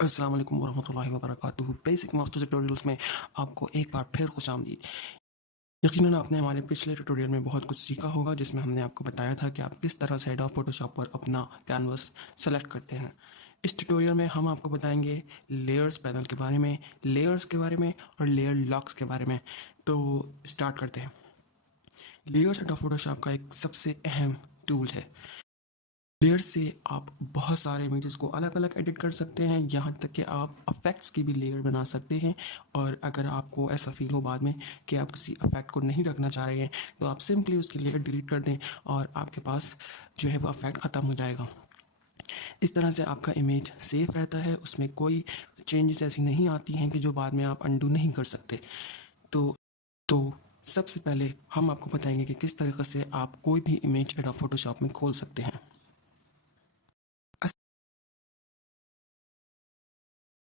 अस्सलाम वालेकुम वरहमतुल्लाहि वबरकातुहू। बेसिक मास्टर ट्यूटोरियल्स में आपको एक बार फिर खुशामदीद। यकीनन आपने हमारे पिछले ट्यूटोरियल में बहुत कुछ सीखा होगा, जिसमें हमने आपको बताया था कि आप किस तरह से एडोब फोटोशॉप पर अपना कैनवस सेलेक्ट करते हैं। इस ट्यूटोरियल में हम आपको बताएंगे लेयर्स पैनल के बारे में, लेयर्स के बारे में और लेयर लॉक्स के बारे में। तो स्टार्ट करते हैं। लेयर्स एडोब फोटोशॉप का एक सबसे अहम टूल है। लेयर से आप बहुत सारे इमेजेस को अलग अलग एडिट कर सकते हैं, यहाँ तक कि आप अफेक्ट्स की भी लेयर बना सकते हैं। और अगर आपको ऐसा फील हो बाद में कि आप किसी अफेक्ट को नहीं रखना चाह रहे हैं, तो आप सिंपली उसकी लेयर डिलीट कर दें और आपके पास जो है वो अफेक्ट ख़त्म हो जाएगा। इस तरह से आपका इमेज सेफ रहता है, उसमें कोई चेंजेस ऐसी नहीं आती हैं कि जो बाद में आप अंडू नहीं कर सकते। तो तो सबसे पहले हम आपको बताएंगे कि किस तरीके से आप कोई भी इमेज एडोब फोटोशॉप में खोल सकते हैं।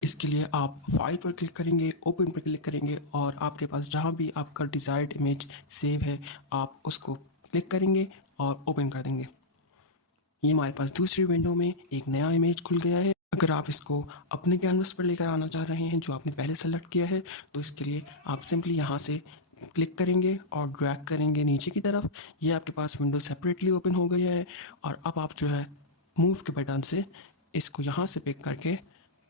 इसके लिए आप फाइल पर क्लिक करेंगे, ओपन पर क्लिक करेंगे और आपके पास जहाँ भी आपका डिज़ायर्ड इमेज सेव है, आप उसको क्लिक करेंगे और ओपन कर देंगे। ये हमारे पास दूसरी विंडो में एक नया इमेज खुल गया है। अगर आप इसको अपने कैनवस पर लेकर आना चाह रहे हैं जो आपने पहले सेलेक्ट किया है, तो इसके लिए आप सिंपली यहाँ से क्लिक करेंगे और ड्रैग करेंगे नीचे की तरफ। ये आपके पास विंडो सेपरेटली ओपन हो गया है और अब आप जो है मूव के बटन से इसको यहाँ से पिक करके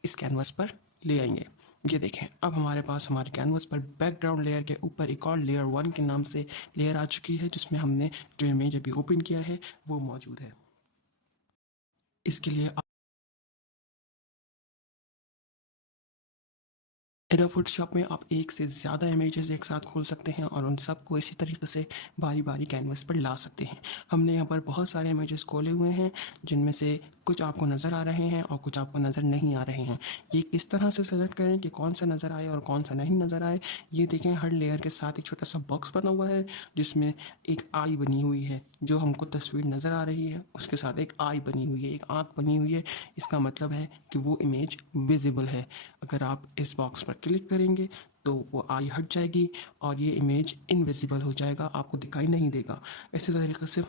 इस कैनवस पर ले आएंगे। ये देखें, अब हमारे पास हमारे कैनवस पर बैकग्राउंड लेयर के ऊपर एक और लेयर 1 के नाम से लेयर आ चुकी है, जिसमें हमने जो इमेज अभी ओपन किया है वो मौजूद है। इसके लिए एडोब फोटोशॉप में आप एक से ज़्यादा इमेजेस एक साथ खोल सकते हैं और उन सबको इसी तरीके से बारी बारी कैनवस पर ला सकते हैं। हमने यहाँ पर बहुत सारे इमेजेस खोले हुए हैं, जिनमें से कुछ आपको नज़र आ रहे हैं और कुछ आपको नज़र नहीं आ रहे हैं। ये किस तरह से सेलेक्ट करें कि कौन सा नज़र आए और कौन सा नहीं नज़र आए, ये देखें। हर लेयर के साथ एक छोटा सा बॉक्स बना हुआ है जिसमें एक आई बनी हुई है। जो हमको तस्वीर नज़र आ रही है उसके साथ एक आई बनी हुई है, एक आँख बनी हुई है। इसका मतलब है कि वो इमेज विजिबल है। अगर आप इस बॉक्स पर क्लिक करेंगे तो वो आई हट जाएगी और ये इमेज इनविजिबल हो जाएगा, आपको दिखाई नहीं देगा। इसी तरीके से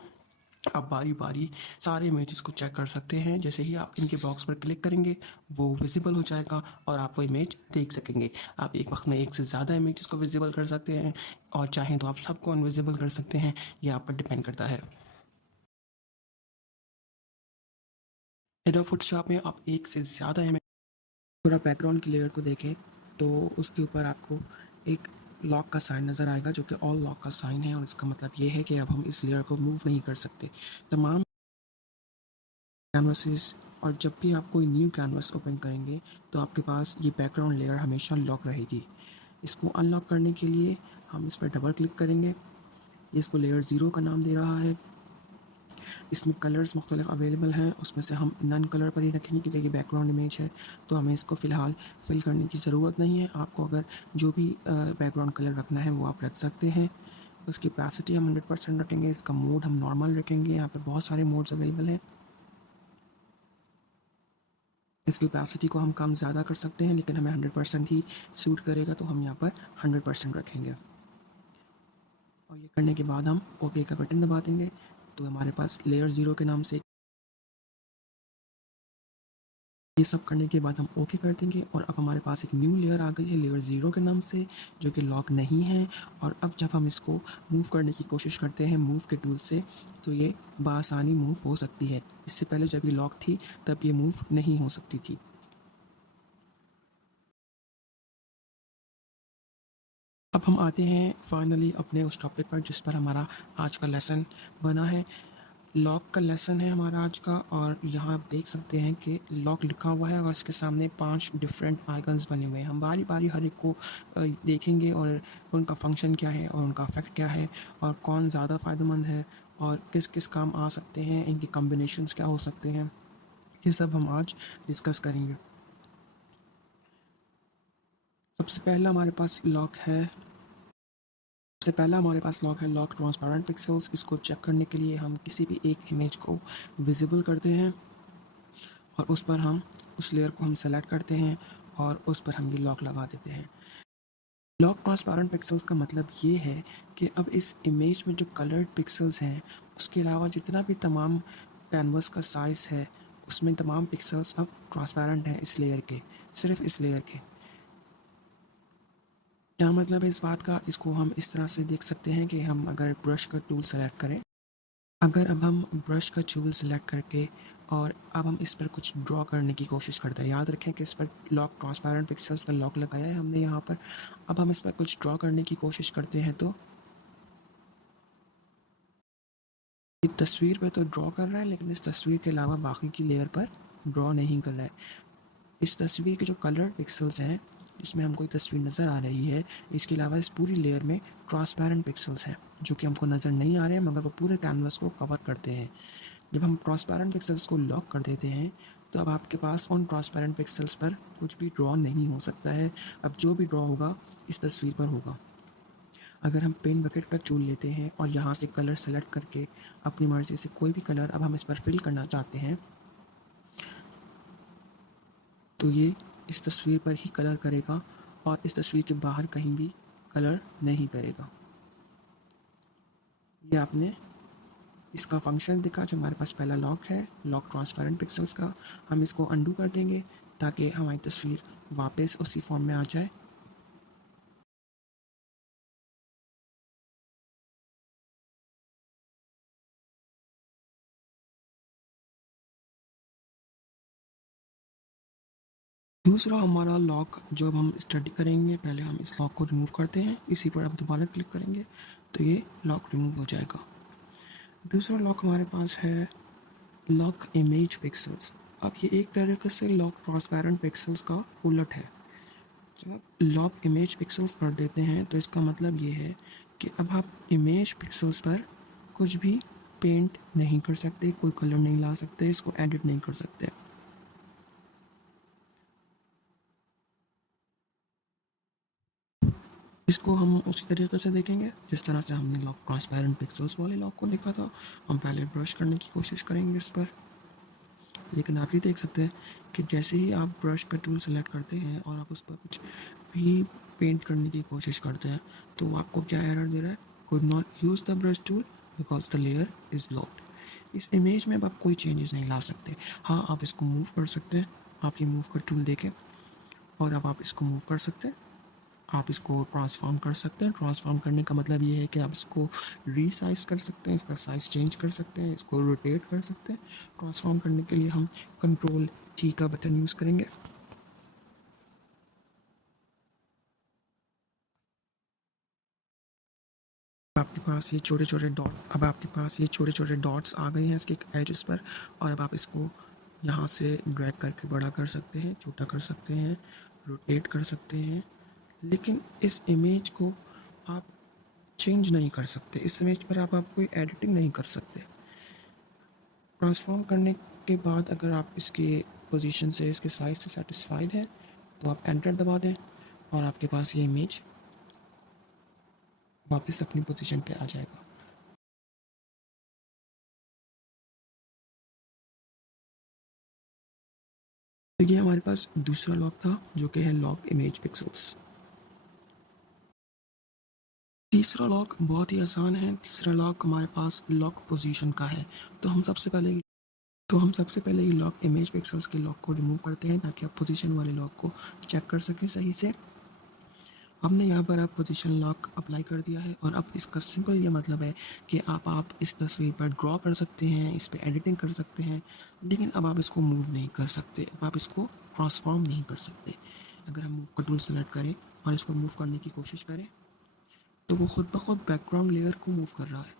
आप बारी बारी सारे इमेजेस को चेक कर सकते हैं। जैसे ही आप इनके बॉक्स पर क्लिक करेंगे वो विजिबल हो जाएगा और आप वो इमेज देख सकेंगे। आप एक वक्त में एक से ज़्यादा इमेजेस को विजिबल कर सकते हैं और चाहें तो आप सबको अनविजिबल कर सकते हैं। ये आप पर डिपेंड करता है। एडोब फोटोशॉप में आप एक से ज़्यादा इमेज, पूरा बैकग्राउंड की लेयर को देखें तो उसके ऊपर आपको एक लॉक का साइन नज़र आएगा, जो कि ऑल लॉक का साइन है। और इसका मतलब ये है कि अब हम इस लेयर को मूव नहीं कर सकते। तमाम कैनवासेस, और जब भी आप कोई न्यू कैनवास ओपन करेंगे तो आपके पास ये बैकग्राउंड लेयर हमेशा लॉक रहेगी। इसको अनलॉक करने के लिए हम इस पर डबल क्लिक करेंगे। ये इसको लेयर 0 का नाम दे रहा है। इसमें कलर्स मुख्तलिफ अवेलेबल हैं, उसमें से हम नन कलर पर ही रखेंगे क्योंकि ये बैकग्राउंड इमेज है, तो हमें इसको फ़िलहाल फिल करने की ज़रूरत नहीं है। आपको अगर जो भी बैकग्राउंड कलर रखना है वो आप रख सकते हैं। उसकी कैपेसिटी हम 100% रखेंगे। इसका मोड हम नॉर्मल रखेंगे। यहाँ पर बहुत सारे मोड्स अवेलेबल हैं। इसकी कैपेसिटी को हम कम ज़्यादा कर सकते हैं, लेकिन हमें 100% ही सूट करेगा, तो हम यहाँ पर 100% रखेंगे। और ये करने के बाद हम ओके का बटन दबा देंगे तो हमारे पास लेयर 0 के नाम से ये सब करने के बाद हम ओके कर देंगे और अब हमारे पास एक न्यू लेयर आ गई है लेयर 0 के नाम से, जो कि लॉक नहीं है। और अब जब हम इसको मूव करने की कोशिश करते हैं मूव के टूल से, तो ये बआसानी मूव हो सकती है। इससे पहले जब ये लॉक थी तब ये मूव नहीं हो सकती थी। अब हम आते हैं फाइनली अपने उस टॉपिक पर जिस पर हमारा आज का लेसन बना है। लॉक का लेसन है हमारा आज का, और यहाँ आप देख सकते हैं कि लॉक लिखा हुआ है और इसके सामने 5 डिफरेंट आइकन्स बने हुए हैं। हम बारी बारी हर एक को देखेंगे और उनका फंक्शन क्या है और उनका इफेक्ट क्या है और कौन ज़्यादा फ़ायदेमंद है और किस किस काम आ सकते हैं, इनके कॉम्बिनेशंस क्या हो सकते हैं, ये सब हम आज डिस्कस करेंगे। सबसे पहला हमारे पास लॉक है लॉक ट्रांसपेरेंट पिक्सेल्स। इसको चेक करने के लिए हम किसी भी एक इमेज को विजिबल करते हैं और उस पर हम उस लेयर को हम सेलेक्ट करते हैं और उस पर हम ये लॉक लगा देते हैं। लॉक ट्रांसपेरेंट पिक्सेल्स का मतलब ये है कि अब इस इमेज में जो कलर्ड पिक्सेल्स हैं उसके अलावा जितना भी तमाम कैनवस का साइज़ है उसमें तमाम पिक्सेल्स अब ट्रांसपेरेंट हैं इस लेयर के। सिर्फ इस लेयर के। क्या मतलब है इस बात का? इसको हम इस तरह से देख सकते हैं कि हम अगर ब्रश का टूल सेलेक्ट करें, अगर अब हम ब्रश का टूल सेलेक्ट करके और अब हम इस पर कुछ ड्रॉ करने की कोशिश करते हैं, याद रखें कि इस पर लॉक ट्रांसपेरेंट पिक्सेल्स का लॉक लगाया है हमने यहाँ पर। अब हम इस पर कुछ ड्रॉ करने की कोशिश करते हैं तो ये तस्वीर पे तो ड्रॉ कर रहा है, लेकिन इस तस्वीर के अलावा बाकी की लेयर पर ड्रॉ नहीं कर रहा है। इस तस्वीर के जो कलर पिक्सेल्स हैं, इसमें हमको एक तस्वीर नज़र आ रही है, इसके अलावा इस पूरी लेयर में ट्रांसपेरेंट पिक्सेल्स हैं जो कि हमको नज़र नहीं आ रहे हैं, मगर वो पूरे कैनवस को कवर करते हैं। जब हम ट्रांसपेरेंट पिक्सेल्स को लॉक कर देते हैं तो अब आपके पास उन ट्रांसपेरेंट पिक्सेल्स पर कुछ भी ड्रॉ नहीं हो सकता है। अब जो भी ड्रॉ होगा इस तस्वीर पर होगा। अगर हम पेन बकेट का टूल लेते हैं और यहाँ से कलर सेलेक्ट करके अपनी मर्ज़ी से कोई भी कलर अब हम इस पर फिल करना चाहते हैं, तो ये इस तस्वीर पर ही कलर करेगा और इस तस्वीर के बाहर कहीं भी कलर नहीं करेगा। ये आपने इसका फंक्शन दिखा जो हमारे पास पहला लॉक है, लॉक ट्रांसपेरेंट पिक्सेल्स का। हम इसको अंडू कर देंगे ताकि हमारी तस्वीर वापस उसी फॉर्म में आ जाए। दूसरा हमारा लॉक जो अब हम स्टडी करेंगे, पहले हम इस लॉक को रिमूव करते हैं, इसी पर अब दोबारा क्लिक करेंगे तो ये लॉक रिमूव हो जाएगा। दूसरा लॉक हमारे पास है लॉक इमेज पिक्सेल्स। अब ये एक तरीके से लॉक ट्रांसपेरेंट पिक्सेल्स का उलट है। जब आप लॉक इमेज पिक्सेल्स कर देते हैं तो इसका मतलब ये है कि अब आप इमेज पिक्सेल्स पर कुछ भी पेंट नहीं कर सकते, कोई कलर नहीं ला सकते, इसको एडिट नहीं कर सकते। इसको हम उसी तरीके से देखेंगे जिस तरह से हमने लॉक ट्रांसपेरेंट पिक्सेल्स वाले लॉक को देखा था। हम पहले ब्रश करने की कोशिश करेंगे इस पर, लेकिन आप ये देख सकते हैं कि जैसे ही आप ब्रश का टूल सेलेक्ट करते हैं और आप उस पर कुछ भी पेंट करने की कोशिश करते हैं तो आपको क्या एरर दे रहा है? Could not use the brush tool because the layer is locked. इस इमेज में अब आप कोई चेंजेस नहीं ला सकते। हाँ, आप इसको मूव कर सकते हैं, आप ये मूव का टूल देखें और अब आप इसको मूव कर सकते हैं, आप इसको ट्रांसफॉर्म कर सकते हैं। ट्रांसफॉर्म करने का मतलब ये है कि आप इसको रीसाइज कर सकते हैं, इसका साइज़ चेंज कर सकते हैं, इसको रोटेट कर सकते हैं। ट्रांसफॉर्म करने के लिए हम कंट्रोल T का बटन यूज़ करेंगे। आपके पास ये छोटे छोटे डॉट अब आपके पास ये छोटे छोटे डॉट्स आ गए हैं इसके एजेस पर, और अब आप इसको यहाँ से ड्रैग करके बड़ा कर सकते हैं, छोटा कर सकते हैं, रोटेट कर सकते हैं, लेकिन इस इमेज को आप चेंज नहीं कर सकते। इस इमेज पर आप कोई एडिटिंग नहीं कर सकते। ट्रांसफॉर्म करने के बाद अगर आप इसके पोजीशन से, इसके साइज़ से सेटिस्फाइड हैं तो आप एंटर दबा दें और आपके पास ये इमेज वापस अपनी पोजीशन पे आ जाएगा। तो ये हमारे पास दूसरा लॉक था जो कि है लॉक इमेज पिक्सेल्स। तीसरा लॉक बहुत ही आसान है। तीसरा लॉक हमारे पास लॉक पोजीशन का है। तो हम सबसे पहले ये लॉक इमेज पिक्सेल्स के लॉक को रिमूव करते हैं ताकि आप पोजीशन वाले लॉक को चेक कर सकें सही से। हमने यहाँ पर अब पोजीशन लॉक अप्लाई कर दिया है और अब इसका सिंपल ये मतलब है कि आप इस तस्वीर पर ड्रॉ कर सकते हैं, इस पर एडिटिंग कर सकते हैं, लेकिन अब आप इसको मूव नहीं कर सकते, अब आप इसको ट्रांसफॉर्म नहीं कर सकते। अगर हम मूव का टूल सेलेक्ट करें और इसको मूव करने की कोशिश करें तो वो खुद ब खुद बैकग्राउंड लेयर को मूव कर रहा है,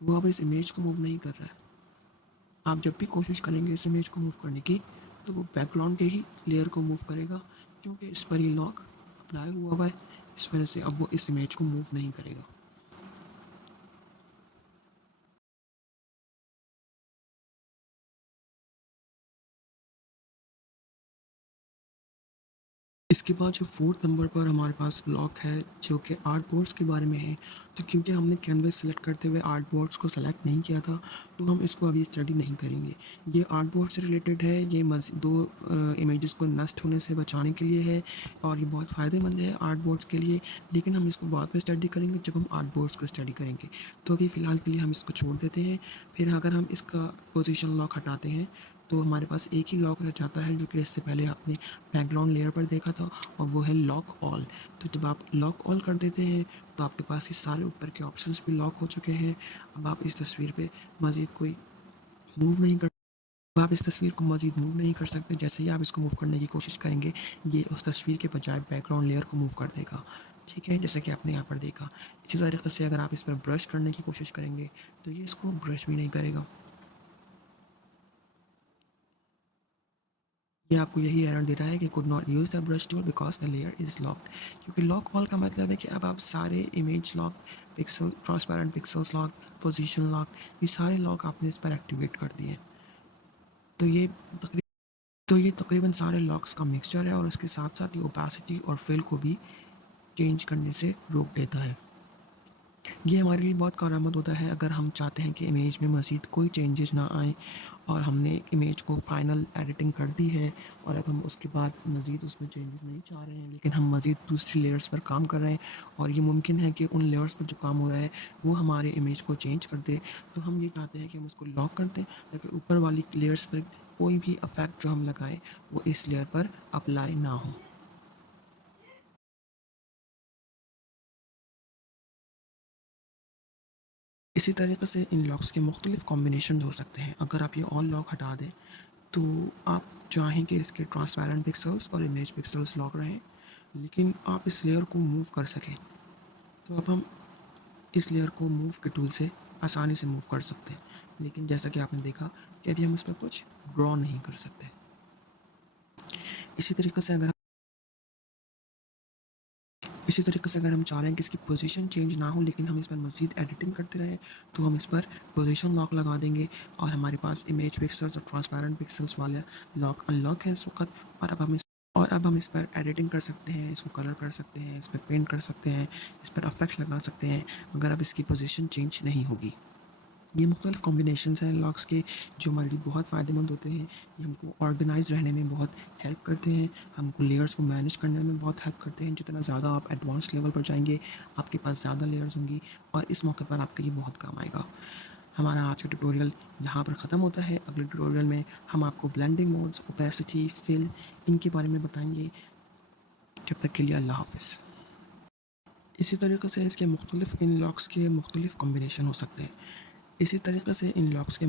वो अब इस इमेज को मूव नहीं कर रहा है। आप जब भी कोशिश करेंगे इस इमेज को मूव करने की तो वो बैकग्राउंड के ही लेयर को मूव करेगा, क्योंकि इस पर ही लॉक अप्लाई हुआ है। इस वजह से अब वो इस इमेज को मूव नहीं करेगा। इसके बाद जो फोर्थ नंबर पर हमारे पास लॉक है जो कि आर्ट बोर्ड्स के बारे में है, तो क्योंकि हमने कैनवस सेलेक्ट करते हुए आर्ट बोर्ड्स को सेलेक्ट नहीं किया था तो हम इसको अभी स्टडी नहीं करेंगे। ये आर्ट बोर्ड से रिलेटेड है, ये दो इमेजेस को नष्ट होने से बचाने के लिए है और ये बहुत फ़ायदेमंद है आर्ट बोर्ड्स के लिए, लेकिन हम इसको बाद में स्टडी करेंगे जब हम आर्ट बोर्ड्स को स्टडी करेंगे। तो अभी फ़िलहाल के लिए हम इसको छोड़ देते हैं। फिर अगर हम इसका पोजीशन लॉक हटाते हैं तो हमारे पास एक ही लॉक रह जाता है, जो कि इससे पहले आपने बैकग्राउंड लेयर पर देखा था, और वो है लॉक ऑल। तो जब आप लॉक ऑल कर देते हैं तो आपके पास ये सारे ऊपर के ऑप्शंस भी लॉक हो चुके हैं। अब आप इस तस्वीर पे मज़ीद कोई मूव नहीं कर आप इस तस्वीर को मज़ीद मूव नहीं कर सकते। जैसे ही आप इसको मूव करने की कोशिश करेंगे, ये उस तस्वीर के बजाय बैकग्राउंड लेयर को मूव कर देगा। ठीक है, जैसे कि आपने यहाँ पर देखा। इसी तरीके से अगर आप इस पर ब्रश करने की कोशिश करेंगे तो ये इसको ब्रश भी नहीं करेगा। ये आपको यही एरर दे रहा है कि could not use the brush tool because the layer is locked. क्योंकि लॉक ऑल का मतलब है कि अब आप सारे image lock, pixel transparent pixels lock, position lock, ये सारे लॉक आपने इस पर एक्टिवेट कर दिए। तो ये तकरीबन तकरीबन सारे लॉक्स का मिक्सचर है, और उसके साथ साथ ये ओपेसिटी और फिल को भी चेंज करने से रोक देता है। ये हमारे लिए बहुत कारआमद होता है अगर हम चाहते हैं कि इमेज में मज़ीद कोई चेंजेस ना आए, और हमने इमेज को फाइनल एडिटिंग कर दी है, और अब हम उसके बाद मज़ीद उसमें चेंजेस नहीं चाह रहे हैं, लेकिन हम मज़ीद दूसरी लेयर्स पर काम कर रहे हैं, और ये मुमकिन है कि उन लेयर्स पर जो काम हो रहा है वो हमारे इमेज को चेंज कर दे। तो हम ये चाहते हैं कि हम उसको लॉक कर दें, ताकि ऊपर वाली लेयर्स पर कोई भी इफ़ेक्ट जो हम लगाएं वो इस लेयर पर अप्लाई ना हो। इसी तरीके से इन लॉक्स के मुख्तलिफ़ कॉम्बिनेशन हो सकते हैं। अगर आप ये ऑल लॉक हटा दें तो आप चाहें कि इसके ट्रांसपेरेंट पिक्सल्स और इमेज पिक्सल्स लॉक रहें, लेकिन आप इस लेयर को मूव कर सकें। तो अब हम इस लेयर को मूव के टूल से आसानी से मूव कर सकते हैं, लेकिन जैसा कि आपने देखा कि अभी हम इस पर कुछ ड्रॉ नहीं कर सकते। इसी तरीके से अगर इसी तरीके से अगर हम चाह रहे हैं कि इसकी पोजीशन चेंज ना हो, लेकिन हम इस पर मज़ीद एडिटिंग करते रहें, तो हम इस पर पोजीशन लॉक लगा देंगे, और हमारे पास इमेज पिक्सल्स और ट्रांसपेरेंट पिक्सल्स वाले लॉक अनलॉक है इस वक्त। और अब हम इस पर एडिटिंग कर सकते हैं, इसको कलर कर सकते हैं, इस पर पेंट कर सकते हैं, इस पर अफेक्ट्स लगा सकते हैं, मगर अब इसकी पोजीशन चेंज नहीं होगी। ये मुख्तलिफ़ कॉम्बिनेशंस हैं लॉक्स के, जो हमारे लिए बहुत फ़ायदेमंद होते हैं। ये हमको ऑर्गेनाइज़ रहने में बहुत हेल्प करते हैं, हमको लेयर्स को मैनेज करने में बहुत हेल्प करते हैं। जितना ज़्यादा आप एडवांस लेवल पर जाएंगे, आपके पास ज़्यादा लेयर्स होंगी, और इस मौके पर आपके ये बहुत काम आएगा। हमारा आज का ट्यूटोरियल यहाँ पर ख़त्म होता है। अगले ट्यूटोरियल में हम आपको ब्लेंडिंग मोड्स, ओपेसिटी, फिल, इनके बारे में बताएंगे। जब तक के लिए अल्लाह हाफ़िज़। इसी तरीके से इसके मुख्तलिफ़ इन लॉक्स के मुख्तलिफ़ कॉम्बिनेशन हो सकते हैं। इसी तरीके से इन लॉक्स के